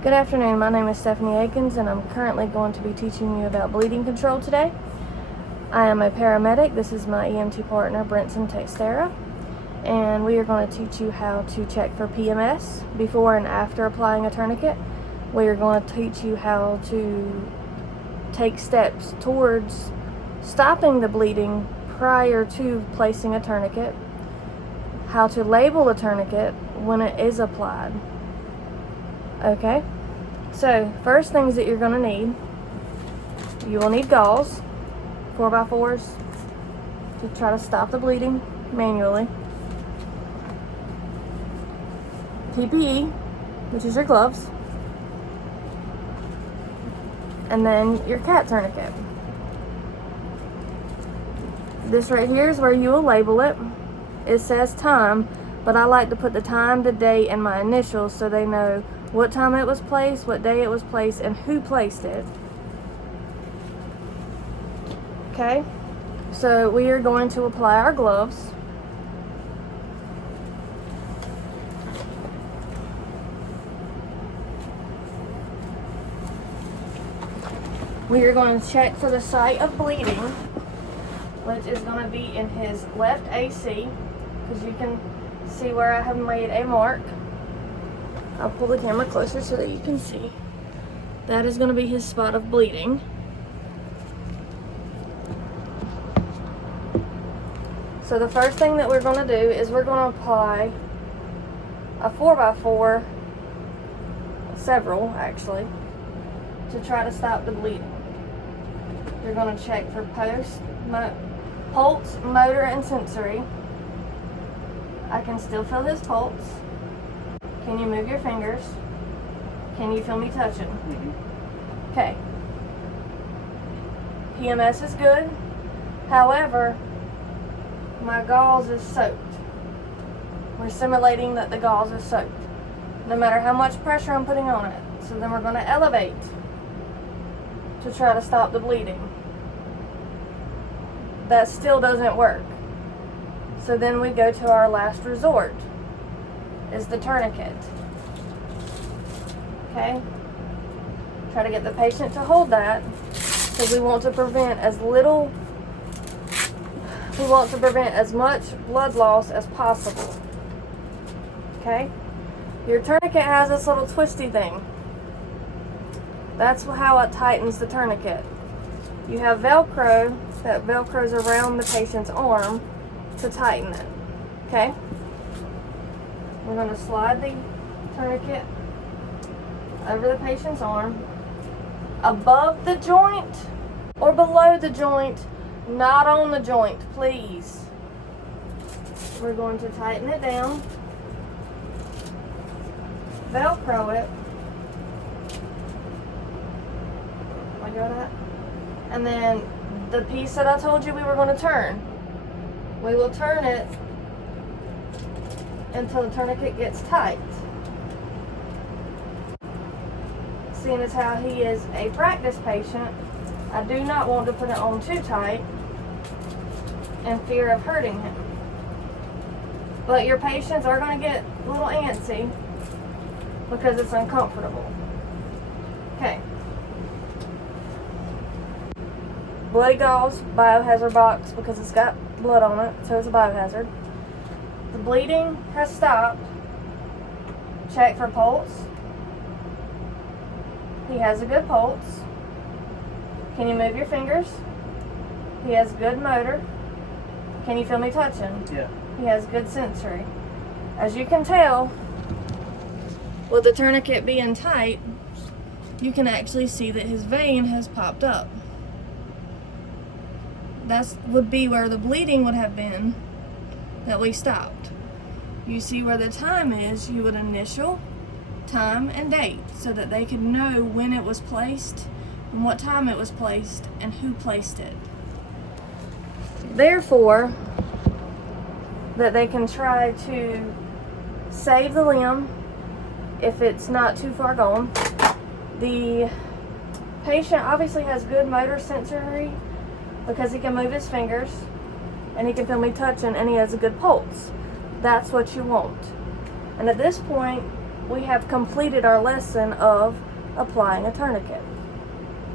Good afternoon, my name is Stephanie Akins and I'm currently going to be teaching you about bleeding control today. I am a paramedic. This is my EMT partner, Brenton Textera, and we are going to teach you how to check for PMS before and after applying a tourniquet. We are going to teach you how to take steps towards stopping the bleeding prior to placing a tourniquet, how to label a tourniquet when it is applied. Okay, so first things that you're going to need, you will need gauze, 4x4s, to try to stop the bleeding manually. PPE, which is your gloves, and then your cat tourniquet. This right here is where you will label it. It says time, but I like to put the time, the date, and my initials so they know what time it was placed, what day it was placed, and who placed it. Okay, so we are going to apply our gloves. We are going to check for the site of bleeding, which is going to be in his left AC, because you can see where I have made a mark. I'll pull the camera closer so that you can see. That is going to be his spot of bleeding. So the first thing that we're going to do is we're going to apply a 4x4, several actually, to try to stop the bleeding. You're going to check for pulse, motor, and sensory. I can still feel his pulse. Can you move your fingers? Can you feel me touching? Mm-hmm. Okay. PMS is good. However, my gauze is soaked. We're simulating that the gauze is soaked, no matter how much pressure I'm putting on it. So then we're going to elevate to try to stop the bleeding. That still doesn't work. So then we go to our last resort, is the tourniquet. Okay? Try to get the patient to hold that, because we want to prevent as much blood loss as possible. Okay? Your tourniquet has this little twisty thing. That's how it tightens the tourniquet. You have Velcro that Velcros around the patient's arm to tighten it. Okay? We're going to slide the tourniquet over the patient's arm, above the joint or below the joint, not on the joint, please. We're going to tighten it down, Velcro it, like that, and then the piece that I told you we were going to turn, we will turn it until the tourniquet gets tight. Seeing as how he is a practice patient, I do not want to put it on too tight in fear of hurting him. But your patients are going to get a little antsy because it's uncomfortable. Okay. Bloody gauze, biohazard box, because it's got blood on it, so it's a biohazard. The bleeding has stopped. Check for pulse. He has a good pulse. Can you move your fingers? He has good motor. Can you feel me touching? Yeah. He has good sensory. As you can tell, with the tourniquet being tight, you can actually see that his vein has popped up. That would be where the bleeding would have been that we stopped. You see where the time is, you would initial, time, and date so that they could know when it was placed and what time it was placed and who placed it. Therefore, that they can try to save the limb if it's not too far gone. The patient obviously has good motor sensory because he can move his fingers and he can feel me touching and he has a good pulse. That's what you want. And at this point, we have completed our lesson of applying a tourniquet.